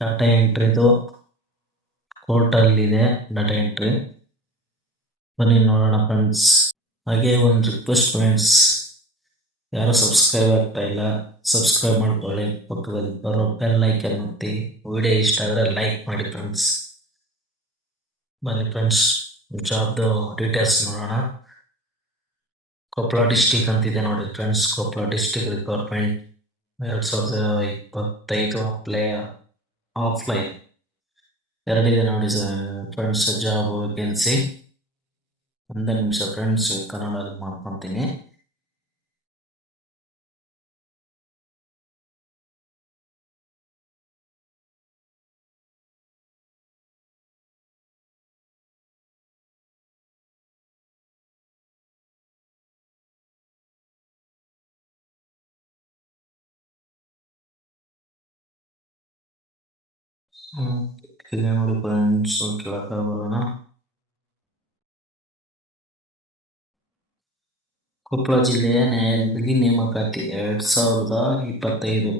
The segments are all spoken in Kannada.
ಡಾಟಾ ಎಂಟ್ರಿದು ಕೋರ್ಟಲ್ಲಿದೆ ಡಾಟಾ ಎಂಟ್ರಿ ಬನ್ನಿ ನೋಡೋಣ ಫ್ರೆಂಡ್ಸ್ ಹಾಗೆ ಒಂದು ರಿಕ್ವೆಸ್ಟ್ ಫ್ರೆಂಡ್ಸ್ ಯಾರು ಸಬ್ಸ್ಕ್ರೈಬ್ ಆಗ್ತಾ ಇಲ್ಲ ಸಬ್ಸ್ಕ್ರೈಬ್ ಮಾಡ್ಕೊಳ್ಳಿ. ಪಕ್ಕದಲ್ಲಿ ಬರೋ ಬೆಲ್ ಐಕನ್ ಒತ್ತಿ. ವಿಡಿಯೋ ಇಷ್ಟ ಆದರೆ ಲೈಕ್ ಮಾಡಿ ಫ್ರೆಂಡ್ಸ್ ಬನ್ನಿ ಫ್ರೆಂಡ್ಸ್ ಜಾಬ್ದು ಡೀಟೇಲ್ಸ್ ನೋಡೋಣ. ಕೊಪ್ಪಳ ಡಿಸ್ಟಿಕ್ ಅಂತಿದೆ ನೋಡಿ ಫ್ರೆಂಡ್ಸ್ ಕೊಪ್ಪಳ ಡಿಸ್ಟಿಕ್ ರಿಕ್ವೈರ್ಮೆಂಟ್ ಎರಡು ಸಾವಿರದ ಇಪ್ಪತ್ತೈದು ಪ್ಲೇ ಆಫ್ಲೈನ್ ಎರಡಿದೆ ನೋಡಿ ಫ್ರೆಂಡ್ಸ್ ಜಾಬ್ ವೇಕೆನ್ಸಿ ಒಂದು ನಿಮಿಷ ಫ್ರೆಂಡ್ಸ್ ಕನ್ನಡದಲ್ಲಿ ಮಾಡ್ಕೊತೀನಿ. ಇದೆ ನೋಡಿ ಫ್ರೆಂಡ್ಸ್ ಕೆಳಕ ಬರೋಣ ಕೊಪ್ಪಳ ಜಿಲ್ಲೆಯ ನ್ಯಾಯಾಲಯದಲ್ಲಿ ನೇಮಕಾತಿ ಎರಡು ಸಾವಿರದ ಇಪ್ಪತ್ತೈದು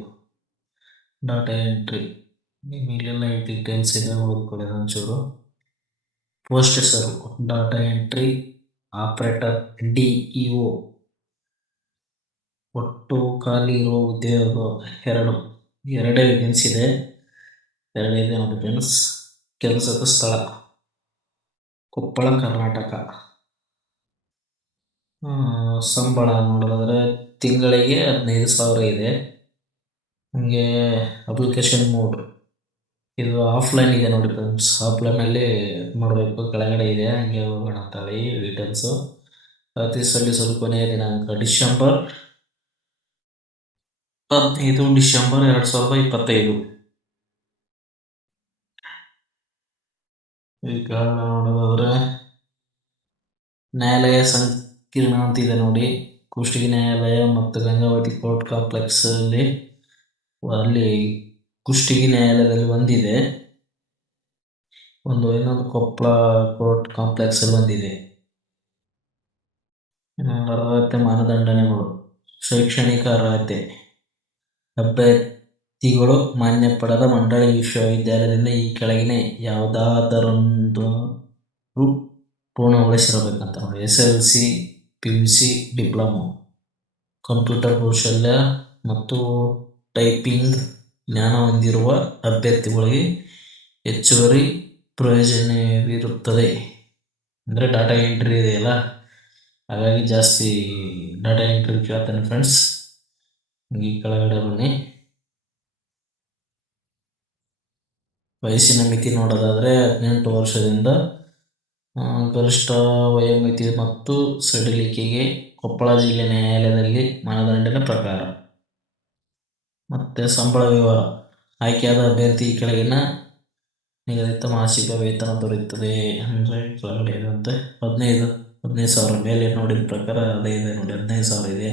ಡಾಟಾ ಎಂಟ್ರಿ ಇಲ್ಲೆಲ್ಲ ಡೀಟೇಲ್ಸ್ ಇದೆ ಓದ್ಕೊಳ್ಳಿ ಒಂಚೂರು ಪೋಸ್ಟ್ ಹೆಸರು data entry operator D E O ಒಟ್ಟು ಖಾಲಿ ಇರುವ ಉದ್ಯೋಗ ಎರಡು ಎರಡೇ ವೇಕೆನ್ಸಿ ಇದೆ ಎರಡಿದೆ ನೋಡಿ ಫ್ರೆಂಡ್ಸ್ ಕೆಲಸದ ಸ್ಥಳ. ಕೊಪ್ಪಳ, ಕರ್ನಾಟಕ. ಸಂಬಳ ನೋಡೋದಾದ್ರೆ ತಿಂಗಳಿಗೆ ಹದಿನೈದು ಸಾವಿರ ಇದೆ. ಹಂಗೆ ಅಪ್ಲಿಕೇಶನ್ ಮೋಡ್ ಇದು ಆಫ್ಲೈನ್ ಇದೆ ನೋಡಿ ಫ್ರೆಂಡ್ಸ್ ಆಫ್ಲೈನಲ್ಲಿ ಮಾಡಬೇಕು ಕೆಳಗಡೆ ಇದೆ. ಹಂಗೆ ಹೋಗೋಣ ತಳಿ ಡೀಟೇಲ್ಸು ಅತಿ ಸಲ್ಲಿಸಲು ಕೊನೆಯ ದಿನಾಂಕ ಡಿಸೆಂಬರ್ ಹದಿನೈದು ಡಿಸೆಂಬರ್ ಎರಡು ಸಾವಿರದ ಇಪ್ಪತ್ತೈದು. ಈಗ ನೋಡೋದಾದ್ರೆ ನ್ಯಾಯಾಲಯ ಸಂಕೀರ್ಣ ಅಂತಿದೆ ನೋಡಿ. ಕುಷ್ಟಗಿ ನ್ಯಾಯಾಲಯ ಮತ್ತು ಗಂಗಾವತಿ ಕೋರ್ಟ್ ಕಾಂಪ್ಲೆಕ್ಸ್ ಅಲ್ಲಿ ಅಲ್ಲಿ ಕುಷ್ಟಗಿ ನ್ಯಾಯಾಲಯದಲ್ಲಿ ಒಂದಿದೆ. ಒಂದು ಇನ್ನೊಂದು ಕೊಪ್ಪಳ ಕೋರ್ಟ್ ಕಾಂಪ್ಲೆಕ್ಸ್ ಅಲ್ಲಿ ಒಂದಿದೆ ಅರ್ಹತೆ ಮಾನದಂಡನೆಗಳು, ಶೈಕ್ಷಣಿಕ ಅರ್ಹತೆ ಅಭ್ಯರ್ಥಿಗಳು ಮಾನ್ಯ ಪಡೆದ ಮಂಡಳಿ ವಿಶ್ವವಿದ್ಯಾಲಯದಿಂದ ಈ ಕೆಳಗಿನ ಯಾವುದಾದರೊಂದು ಪೂರ್ಣಗೊಳಿಸಿರಬೇಕಂತ ನೋಡಿ. S L C, P U C, diploma. Computer ಕೌಶಲ್ಯ ಮತ್ತು ಟೈಪಿಂಗ್ ಜ್ಞಾನ ಹೊಂದಿರುವ ಅಭ್ಯರ್ಥಿಗಳಿಗೆ ಹೆಚ್ಚುವರಿ ಪ್ರಯೋಜನವಿರುತ್ತದೆ. ಅಂದರೆ ಡಾಟಾ ಎಂಟ್ರಿ ಇದೆಯಲ್ಲ ಹಾಗಾಗಿ ಜಾಸ್ತಿ ಡಾಟಾ ಎಂಟ್ರಿ ಕೇಳ್ತಾನೆ ಫ್ರೆಂಡ್ಸ್ ಈ ಕೆಳಗಡೆ ಬನ್ನಿ. ವಯಸ್ಸಿನ ಮಿತಿ ನೋಡೋದಾದರೆ ಹದಿನೆಂಟು ವರ್ಷದಿಂದ ಗರಿಷ್ಠ ವಯೋಮಿತಿ ಮತ್ತು ಸಡಿಲಿಕೆಗೆ ಕೊಪ್ಪಳ ಜಿಲ್ಲೆ ನ್ಯಾಯಾಲಯದಲ್ಲಿ ಮಾನದಂಡನ ಪ್ರಕಾರ. ಮತ್ತು ಸಂಬಳ ವಿವರ. ಆಯ್ಕೆಯಾದ ಅಭ್ಯರ್ಥಿ ಕೆಳಗಿನ ನಿಗದಿತ ಮಾಸಿಕ ವೇತನ ದೊರೆಯುತ್ತದೆ ಅಂದರೆ ಕೆಳಗಡೆ ಇದಂತೆ ಹದಿನೈದು ಹದಿನೈದು ಸಾವಿರ ಮೇಲೆ ನೋಡಿದ ಪ್ರಕಾರ ಅದೇ ಇದೆ ನೋಡಿ ಹದಿನೈದು ಸಾವಿರ ಇದೆ.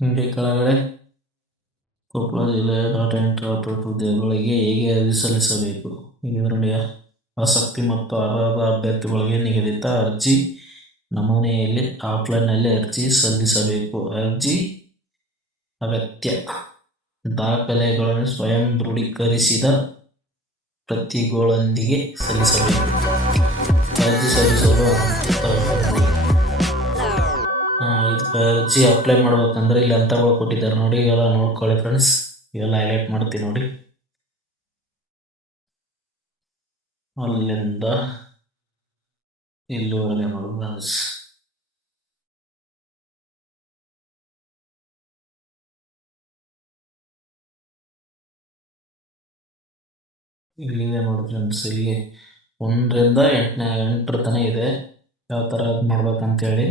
ಹಿಂಗೆ ಕೆಳಗಡೆ ಕೊಪ್ಪಳ ಜಿಲ್ಲೆಯ ಡಾಟಾ ಎಂಟ್ರಿ ಆಪರೇಟರ್ ಹುದ್ದೆಗಳಿಗೆ ಹೇಗೆ ಅರ್ಜಿ ಸಲ್ಲಿಸಬೇಕು? ಇದರಲ್ಲಿ ಆಸಕ್ತಿ ಮತ್ತು ಅರ್ಹದ ಅಭ್ಯರ್ಥಿಗಳಿಗೆ ನಿಗದಿತ ಅರ್ಜಿ ನಮೂನೆಯಲ್ಲಿ ಆಫ್ಲೈನ್ನಲ್ಲಿ ಅರ್ಜಿ ಸಲ್ಲಿಸಬೇಕು. ಅರ್ಜಿ ಅಗತ್ಯ. ದಾಖಲೆಗಳನ್ನು ಸ್ವಯಂ ದೃಢೀಕರಿಸಿದ ಪ್ರತಿಗಳೊಂದಿಗೆ ಸಲ್ಲಿಸಬೇಕು. ಅರ್ಜಿ ಸಲ್ಲಿಸಲು ಅರ್ಜಿ ಅಪ್ಲೈ ಮಾಡ್ಬೇಕಂದ್ರೆ ಇಲ್ಲಿ ಅಂತ ಕೊಟ್ಟಿದ್ದಾರೆ ನೋಡಿ, ಇವೆಲ್ಲ ನೋಡ್ಕೊಳ್ಳಿ ಫ್ರೆಂಡ್ಸ್ ಇವೆಲ್ಲ ಹೈಲೈಟ್ ಮಾಡ್ತೀನಿ ನೋಡಿ. ಅಲ್ಲಿಂದ ಇಲ್ಲಿವರೆಗೆ ನೋಡಿ ಫ್ರೆಂಡ್ಸ್ ಇಲ್ಲಿದೆ ನೋಡಿ ಫ್ರೆಂಡ್ಸ್ ಇಲ್ಲಿ ಒಂದರಿಂದ ಎಂಟನೇ, ಎಂಟರ ತನಕ ಇದೆ. ಯಾವ ಥರ ಮಾಡ್ಬೇಕಂತೇಳಿ.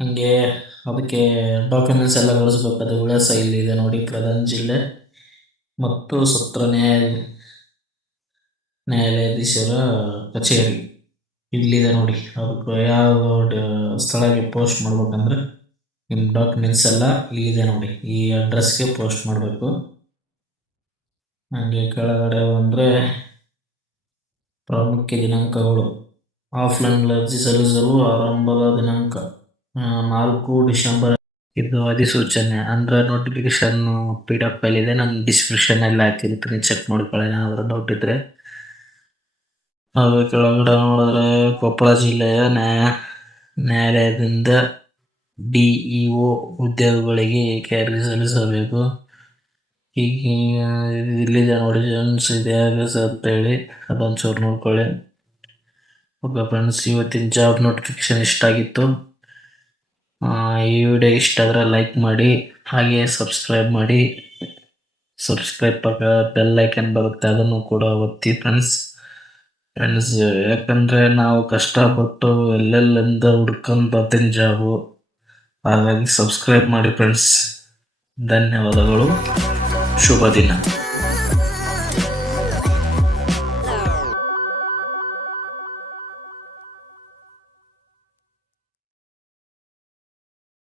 ಹಂಗೆ ಅದಕ್ಕೆ ಡಾಕ್ಯುಮೆಂಟ್ಸ್ ಎಲ್ಲ ಕಳಿಸ್ಬೇಕು ಅದು ವಿಳಾಸ ಇಲ್ಲಿದೆ ನೋಡಿ, ಪ್ರಧಾನ ಜಿಲ್ಲೆ. ಮತ್ತು ಸತ್ರ ನ್ಯಾಯ ನ್ಯಾಯಾಲಯಾಧೀಶರ ಕಚೇರಿ ಇಲ್ಲಿದೆ ನೋಡಿ. ಅದಕ್ಕೆ ಯಾವ ಸ್ಥಳಕ್ಕೆ ಪೋಸ್ಟ್ ಮಾಡ್ಬೇಕಂದ್ರೆ ನಿಮ್ಮ ಡಾಕ್ಯುಮೆಂಟ್ಸ್ ಎಲ್ಲ ಇಲ್ಲಿದೆ ನೋಡಿ. ಈ ಅಡ್ರೆಸ್ಗೆ ಪೋಸ್ಟ್ ಮಾಡಬೇಕು. ಹಂಗೆ ಕೆಳಗಡೆ ಅಂದರೆ ಪ್ರಾಮುಖ್ಯ ದಿನಾಂಕಗಳು. ಆಫ್ಲೈನ್ ಅರ್ಜಿ ಸಲ್ಲಿಸಲು ಆರಂಭದ ದಿನಾಂಕ. ನಾಲ್ಕು ಡಿಸೆಂಬರ್ ಇದು ಅಧಿಸೂಚನೆ. ಅಂದ್ರೆ ನೋಟಿಫಿಕೇಶನ್ ಪಿ ಡಿ ಫೈಲ್ ಇದೆ. ನಾನು ಡಿಸ್ಕ್ರಿಪ್ಷನ್ ಎಲ್ಲ ಹಾಕಿರ್ತೀನಿ ಚೆಕ್ ಮಾಡ್ಕೊಳ್ಳಿ ಏನಾದ್ರು ಡೌಟ್ ಇದ್ರೆ. ಅದು ಕೆಳಗಡೆ ನೋಡಿದ್ರೆ ಕೊಪ್ಪಳ ಜಿಲ್ಲೆಯ ನ್ಯಾಯ ನ್ಯಾಯಾಲಯದಿಂದ ಡಿಇಒ ಉದ್ಯೋಗಗಳಿಗೆ ಅರ್ಜಿ ಸಲ್ಲಿಸಬೇಕು. ಈಗ ಇಲ್ಲಿದೆ ನೋಡಿ ಜನ್ಸ್ ಇದೆ ಅಂತ ಹೇಳಿ ಅದೊಂಚೂರು ನೋಡ್ಕೊಳ್ಳಿ. ಓಕೆ ಫ್ರೆಂಡ್ಸ್ ಇವತ್ತಿನ ಜಾಬ್ ನೋಟಿಫಿಕೇಶನ್ ಇಷ್ಟ ಈ ವಿಡಿಯೋ ಇಷ್ಟ ಆದರೆ ಲೈಕ್ ಮಾಡಿ ಹಾಗೆ ಸಬ್ಸ್ಕ್ರೈಬ್ ಮಾಡಿ. ಸಬ್ಸ್ಕ್ರೈಬ್ ಪಕ್ಕ ಬೆಲ್ ಐಕನ್ ಬರುತ್ತೆ, ಅದನ್ನು ಕೂಡ ಒತ್ತಿ ಫ್ರೆಂಡ್ಸ್ ಫ್ರೆಂಡ್ಸ್ ಯಾಕಂದ್ರೆ ನಾವು ಕಷ್ಟಪಟ್ಟು ಎಲ್ಲೆಲ್ಲಿಂದ ಹುಡ್ಕೊಂಡು ಬರ್ತೀನಿ ಜಾಬು ಹಾಗಾಗಿ ಸಬ್ಸ್ಕ್ರೈಬ್ ಮಾಡಿ ಫ್ರೆಂಡ್ಸ್ ಧನ್ಯವಾದಗಳು. ಶುಭ ದಿನ.